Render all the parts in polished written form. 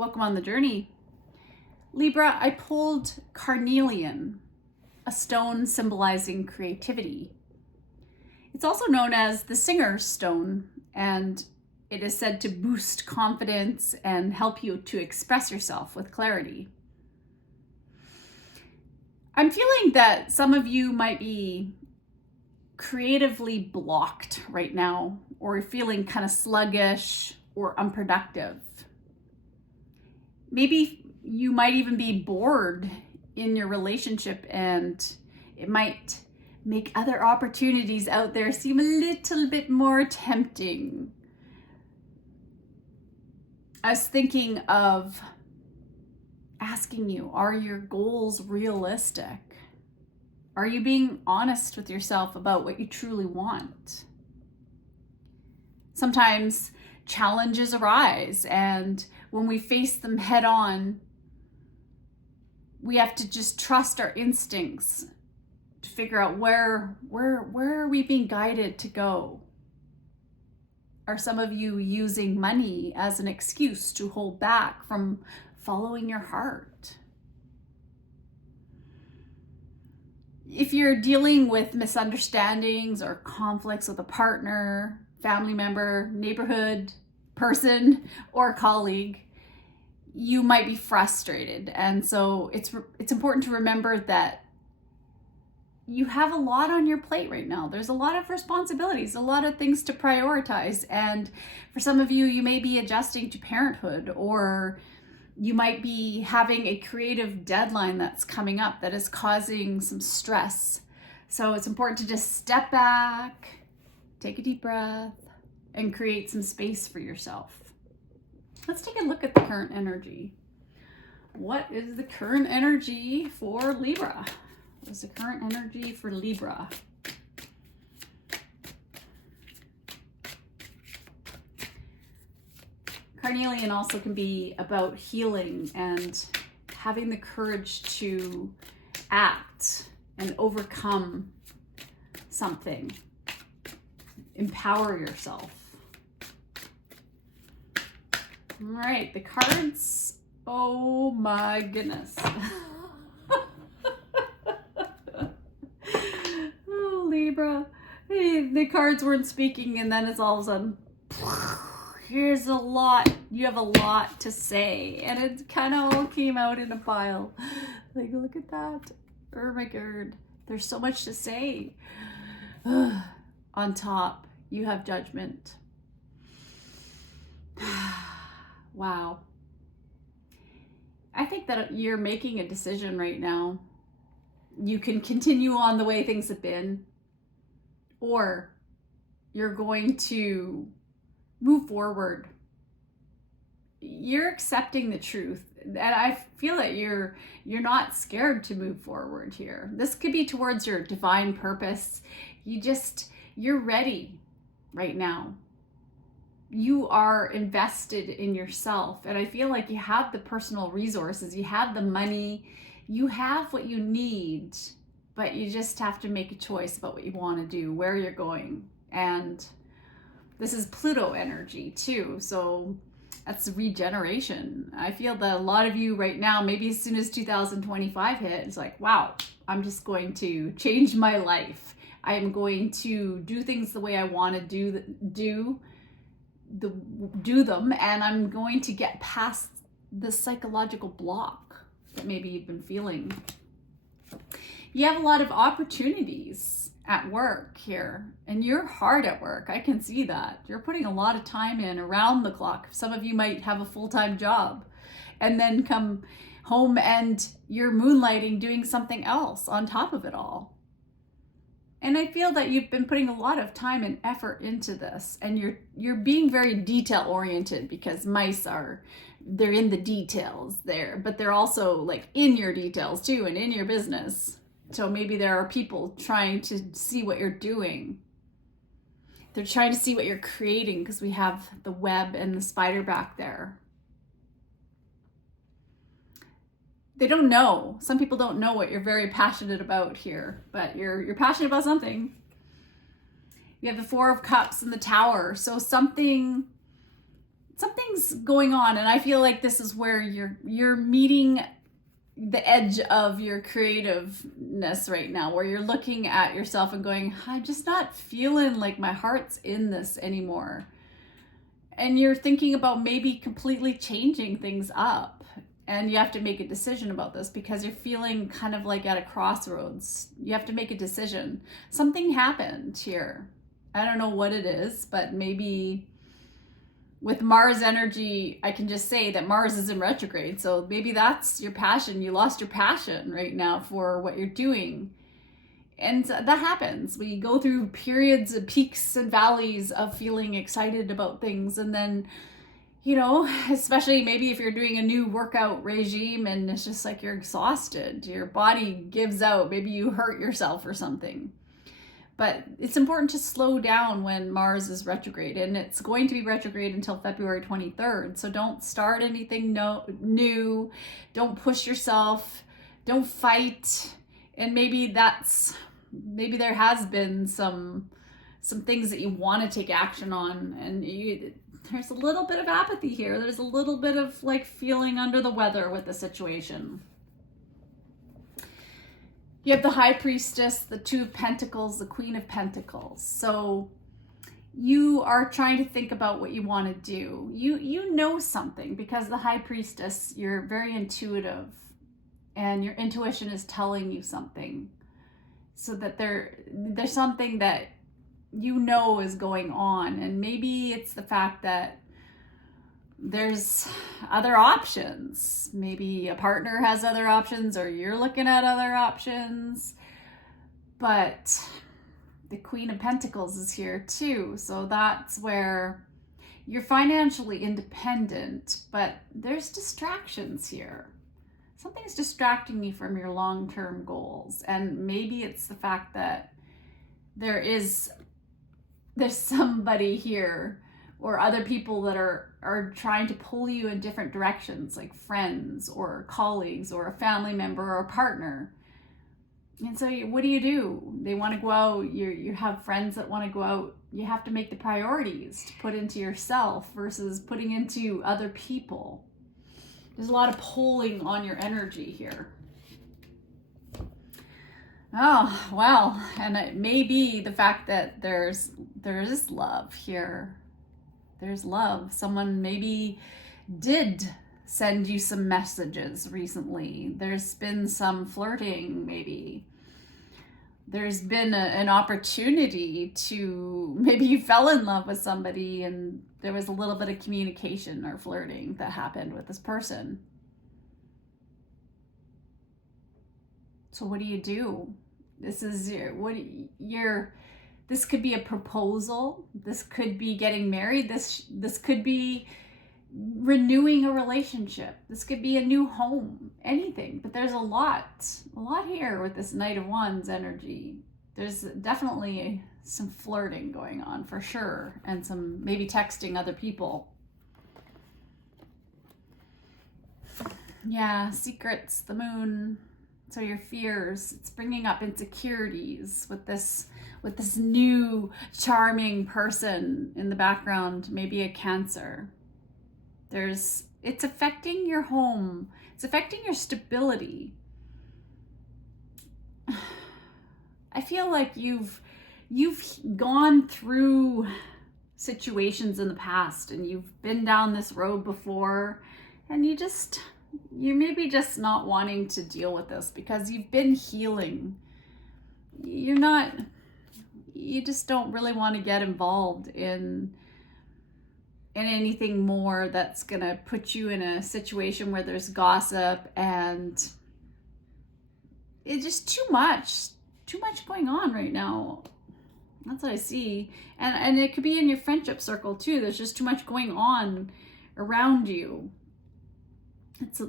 Welcome on the journey. Libra, I pulled carnelian, a stone symbolizing creativity. It's also known as the singer's stone, and it is said to boost confidence and help you to express yourself with clarity. I'm feeling that some of you might be creatively blocked right now, or feeling kind of sluggish or unproductive. Maybe you might even be bored in your relationship, and it might make other opportunities out there seem a little bit more tempting. I was thinking of asking you, are your goals realistic? Are you being honest with yourself about what you truly want? Sometimes challenges arise, and when we face them head on, we have to just trust our instincts to figure out where are we being guided to go. Are some of you using money as an excuse to hold back from following your heart? If you're dealing with misunderstandings or conflicts with a partner, family member, neighborhood person, or colleague, you might be frustrated. And so it's important to remember that you have a lot on your plate right now. There's a lot of responsibilities, a lot of things to prioritize. And for some of you, you may be adjusting to parenthood, or you might be having a creative deadline that's coming up that is causing some stress. So it's important to just step back, take a deep breath, and create some space for yourself. Let's take a look at the current energy. What is the current energy for Libra? What is the current energy for Libra? Carnelian also can be about healing and having the courage to act and overcome something. Empower yourself. All right, the cards. Oh my goodness. Oh, Libra. The cards weren't speaking, and then it's all of a sudden, here's a lot. You have a lot to say, and it kind of all came out in a pile. Like, look at that. Oh my God. There's so much to say. On top, you have judgment. Wow. I think that you're making a decision right now. You can continue on the way things have been, or you're going to move forward. You're accepting the truth, and I feel that you're not scared to move forward here. This could be towards your divine purpose. You're ready right now. You are invested in yourself, and I feel like you have the personal resources, you have the money, you have what you need, but you just have to make a choice about what you want to do, where you're going. And this is Pluto energy too, so that's regeneration. I feel that a lot of you right now, maybe as soon as 2025 hit, it's like, wow, I'm just going to change my life. I am going to do things the way I want to do them, and I'm going to get past the psychological block that maybe you've been feeling. You have a lot of opportunities at work here, and you're hard at work. I can see that. You're putting a lot of time in around the clock. Some of you might have a full-time job and then come home and you're moonlighting doing something else on top of it all. And I feel that you've been putting a lot of time and effort into this, and you're being very detail oriented, because mice they're in the details there, but they're also like in your details too, and in your business. So maybe there are people trying to see what you're doing. They're trying to see what you're creating, because we have the web and the spider back there. They don't know. Some people don't know what you're very passionate about here, but you're passionate about something. You have the Four of Cups and the Tower. So something something's going on, and I feel like this is where you're meeting the edge of your creativeness right now, where you're looking at yourself and going, I'm just not feeling like my heart's in this anymore. And you're thinking about maybe completely changing things up. And you have to make a decision about this because you're feeling kind of like at a crossroads. You have to make a decision. Something happened here. I don't know what it is, but maybe with Mars energy, I can just say that Mars is in retrograde. So maybe that's your passion. You lost your passion right now for what you're doing. And that happens. We go through periods of peaks and valleys of feeling excited about things. And then, you know, especially maybe if you're doing a new workout regime and it's just like you're exhausted, your body gives out, maybe you hurt yourself or something. But it's important to slow down when Mars is retrograde, and it's going to be retrograde until February 23rd. So don't start anything new. Don't push yourself. Don't fight. And maybe there has been some things that you want to take action on, and there's a little bit of apathy here. There's a little bit of like feeling under the weather with the situation. You have the High Priestess, the Two of Pentacles, the Queen of Pentacles. So you are trying to think about what you want to do. You know something, because the High Priestess, you're very intuitive and your intuition is telling you something. So that there's something that you know is going on, and maybe it's the fact that there's other options. Maybe a partner has other options, or you're looking at other options. But the Queen of Pentacles is here too. So that's where you're financially independent, but there's distractions here. Something's distracting you from your long-term goals. And maybe it's the fact that there's somebody here or other people that are trying to pull you in different directions, like friends or colleagues or a family member or a partner. And so what do? They want to go out. You have friends that want to go out. You have to make the priorities to put into yourself versus putting into other people. There's a lot of pulling on your energy here. Oh, well, and it may be the fact that there is love here. There's love. Someone maybe did send you some messages recently. There's been some flirting, maybe. There's been an opportunity to, maybe you fell in love with somebody and there was a little bit of communication or flirting that happened with this person. So what do? This could be a proposal. This could be getting married. This could be renewing a relationship. This could be a new home, anything. But there's a lot here with this Knight of Wands energy. There's definitely some flirting going on for sure, and some maybe texting other people. Yeah, secrets, the moon. So your fears, it's bringing up insecurities with this new charming person in the background, maybe a Cancer. It's affecting your home. It's affecting your stability. I feel like you've gone through situations in the past and you've been down this road before, and you're maybe just not wanting to deal with this because you've been healing. You just don't really want to get involved in anything more that's going to put you in a situation where there's gossip, and it's just too much going on right now. That's what I see. And it could be in your friendship circle too. There's just too much going on around you. It's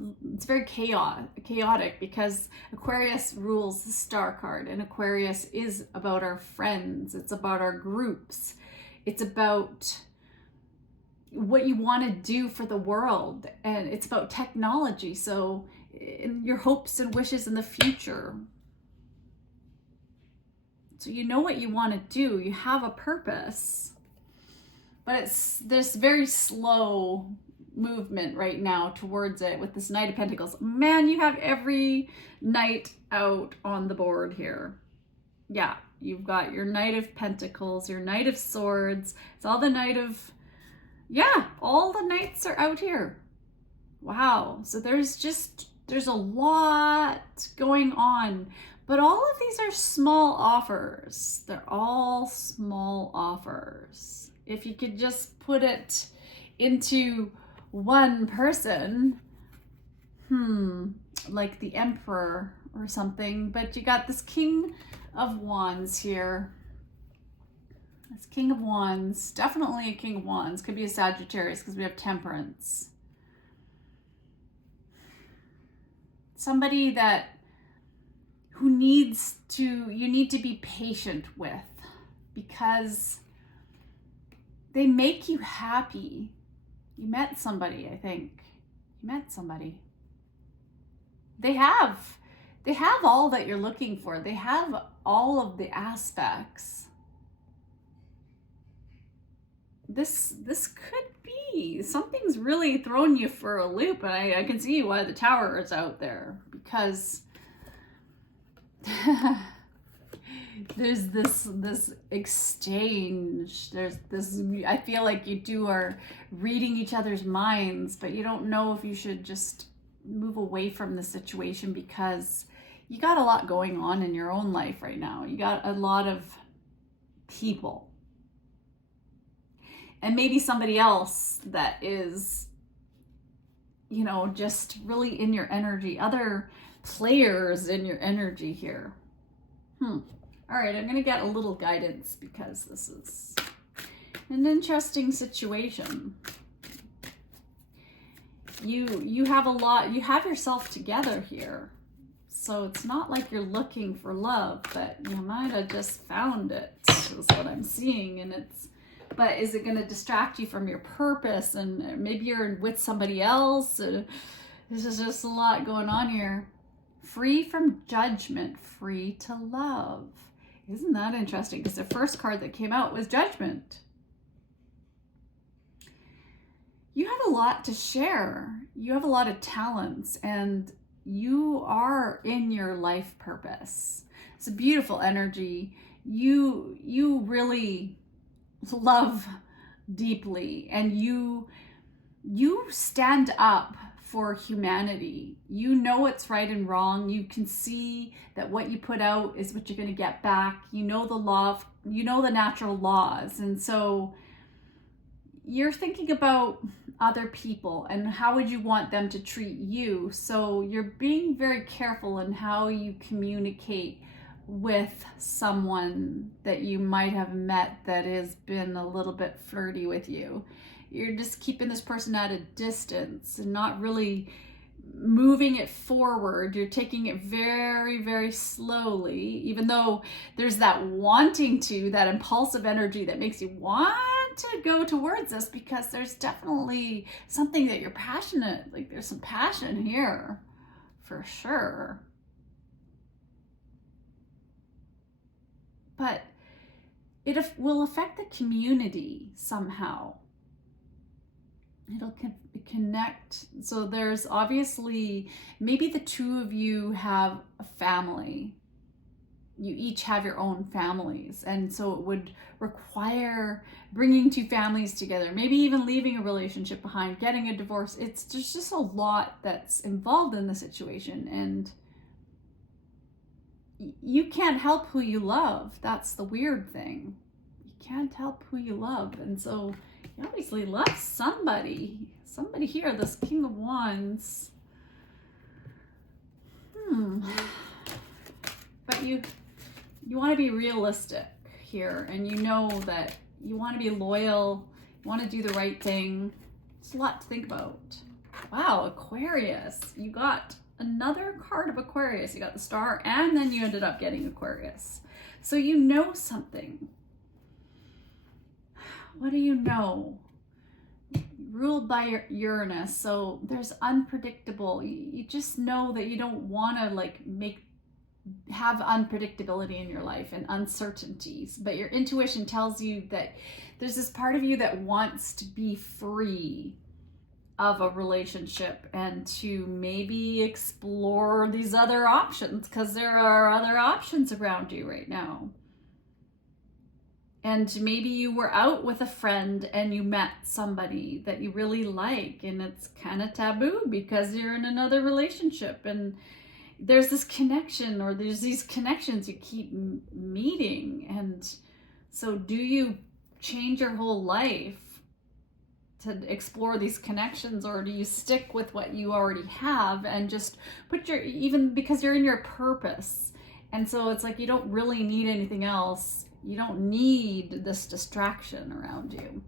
very chaotic because Aquarius rules the Star card, and Aquarius is about our friends. It's about our groups. It's about what you want to do for the world, and it's about technology. So in your hopes and wishes in the future. So you know what you want to do. You have a purpose. but it's this very slow movement right now towards it with this Knight of Pentacles. Man, you have every knight out on the board here. Yeah, you've got your Knight of Pentacles, your Knight of Swords. It's all the Knight of, yeah, all the knights are out here. Wow. So there's a lot going on, but all of these are small offers. They're all small offers. If you could just put it into one person, like the Emperor or something, but you got this King of Wands here. This King of Wands, definitely a King of Wands. Could be a Sagittarius because we have Temperance. Somebody who you need to be patient with, because they make you happy. You met somebody, I think. You met somebody. They have all that you're looking for. They have all of the aspects. This could be something's really thrown you for a loop, and I can see why the Tower is out there, because there's this exchange. There's this, I feel like you two are reading each other's minds, but you don't know if you should just move away from the situation, because you got a lot going on in your own life right now. You got a lot of people. And maybe somebody else that is, just really in your energy. Other players in your energy here. All right, I'm going to get a little guidance, because this is an interesting situation. You have a lot, you have yourself together here. So it's not like you're looking for love, but you might have just found it, is what I'm seeing. But is it going to distract you from your purpose? And maybe you're with somebody else. There's just a lot going on here. Free from judgment, free to love. Isn't that interesting? Because the first card that came out was Judgment. You have a lot to share. You have a lot of talents, and you are in your life purpose. It's a beautiful energy. You really love deeply, and you stand up for humanity. You know what's right and wrong. You can see that what you put out is what you're going to get back. You know the natural laws, and so you're thinking about other people and how would you want them to treat you. So you're being very careful in how you communicate with someone that you might have met that has been a little bit flirty with you. You're just keeping this person at a distance and not really moving it forward. You're taking it very, very slowly, even though there's that wanting to, that impulsive energy that makes you want to go towards this, because there's definitely something that you're passionate, like there's some passion here for sure. But it will affect the community somehow. It'll connect. So there's obviously, maybe the two of you have a family. You each have your own families. And so it would require bringing two families together, maybe even leaving a relationship behind, getting a divorce. There's just a lot that's involved in the situation. And you can't help who you love. That's the weird thing. You can't help who you love. And so you obviously love somebody. Somebody here, this King of Wands. But you want to be realistic here, and you know that you want to be loyal, you want to do the right thing. It's a lot to think about. Wow, Aquarius. You got another card of Aquarius. You got the Star, and then you ended up getting Aquarius. So you know something. What do you know? Ruled by your Uranus, so there's unpredictable. You just know that you don't want to make have unpredictability in your life and uncertainties, but your intuition tells you that there's this part of you that wants to be free of a relationship and to maybe explore these other options, because there are other options around you right now. And maybe you were out with a friend and you met somebody that you really like, and it's kind of taboo because you're in another relationship, and there's this connection, or there's these connections you keep meeting. And so do you change your whole life to explore these connections, or do you stick with what you already have and just put even because you're in your purpose? And so it's like you don't really need anything else. You don't need this distraction around you.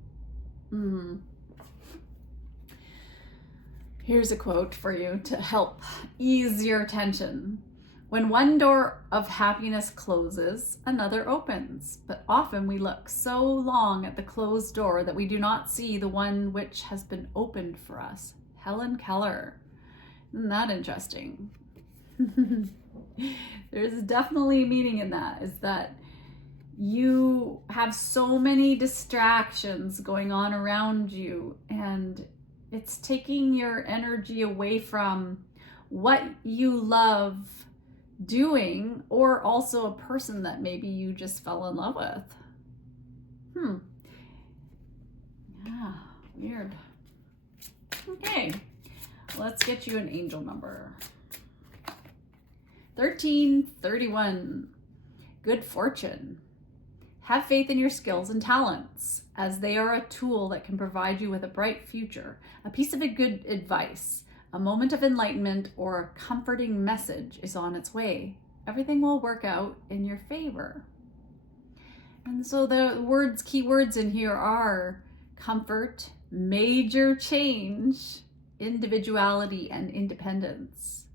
Here's a quote for you to help ease your tension. When one door of happiness closes, another opens. But often we look so long at the closed door that we do not see the one which has been opened for us. Helen Keller. Isn't that interesting? There's definitely meaning in that, is that you have so many distractions going on around you, and it's taking your energy away from what you love doing, or also a person that maybe you just fell in love with. Yeah, weird. Okay, let's get you an angel number. 1331. Good fortune. Have faith in your skills and talents, as they are a tool that can provide you with a bright future, a piece of good advice, a moment of enlightenment, or a comforting message is on its way. Everything will work out in your favor. And so the key words in here are comfort, major change, individuality, and independence.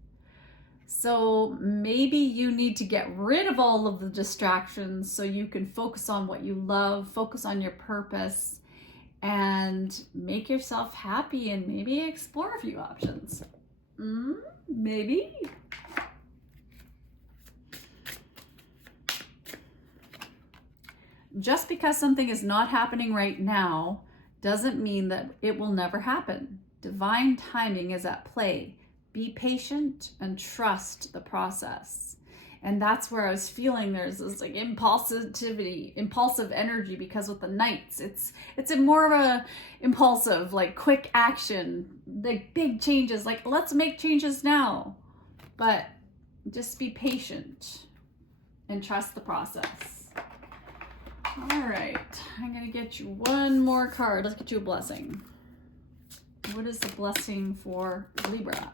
So maybe you need to get rid of all of the distractions so you can focus on what you love, focus on your purpose, and make yourself happy, and maybe explore a few options. Maybe. Just because something is not happening right now doesn't mean that it will never happen. Divine timing is at play. Be patient and trust the process. And that's where I was feeling there's this like impulsive energy, because with the Knights, it's a more of a impulsive, like quick action, like big changes, like let's make changes now. But just be patient and trust the process. All right, I'm gonna get you one more card. Let's get you a blessing. What is the blessing for Libra?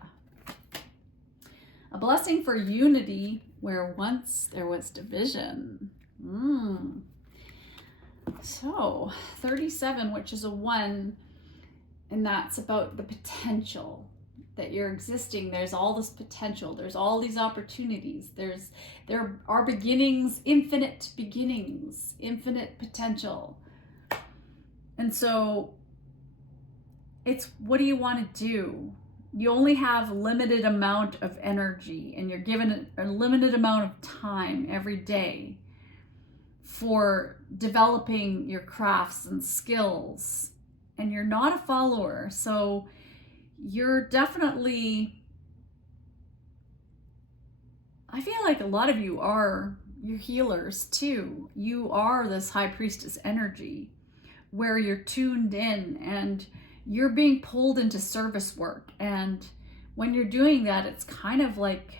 A blessing for unity where once there was division. So 37, which is a 1, and that's about the potential that you're existing. There's all this potential. There's all these opportunities. There are beginnings, infinite potential. And so it's, what do you want to do? You only have a limited amount of energy, and you're given a limited amount of time every day for developing your crafts and skills. And you're not a follower, so you're definitely, I feel like a lot of you you're healers too. You are this high priestess energy where you're tuned in and you're being pulled into service work. And when you're doing that, it's kind of like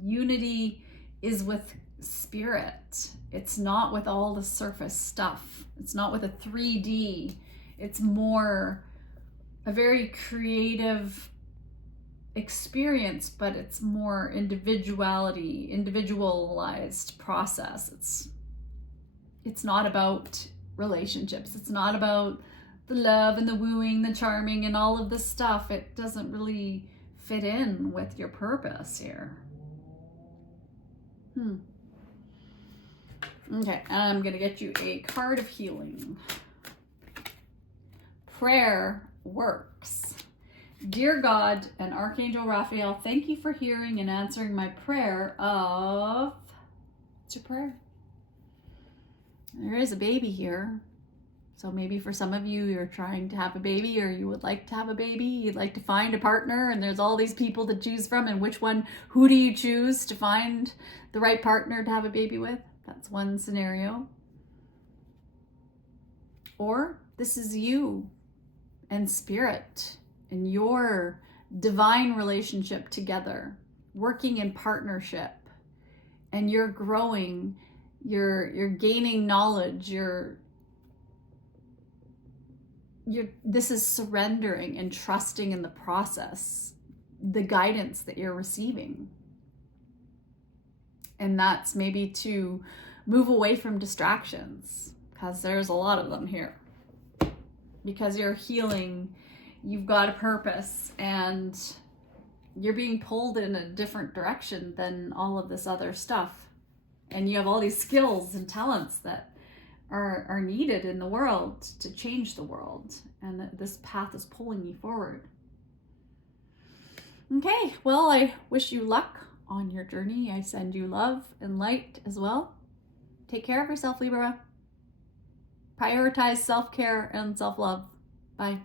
unity is with spirit. It's not with all the surface stuff. It's not with a 3D. It's more a very creative experience, but it's more individualized process. It's not about relationships. It's not about the love and the wooing, the charming, and all of this stuff. It doesn't really fit in with your purpose here. Okay, I'm gonna get you a card of healing. Prayer works. Dear God and Archangel Raphael, thank you for hearing and answering my prayer of... What's your prayer? There is a baby here. So maybe for some of you, you're trying to have a baby, or you would like to have a baby. You'd like to find a partner, and there's all these people to choose from. And who do you choose to find the right partner to have a baby with? That's one scenario. Or this is you and spirit and your divine relationship together, working in partnership, and you're growing, you're gaining knowledge, this is surrendering and trusting in the process, the guidance that you're receiving. And that's maybe to move away from distractions, because there's a lot of them here. Because you're healing, you've got a purpose, and you're being pulled in a different direction than all of this other stuff. And you have all these skills and talents that are needed in the world to change the world. And this path is pulling you forward. Okay, well, I wish you luck on your journey. I send you love and light as well. Take care of yourself, Libra. Prioritize self-care and self-love. Bye.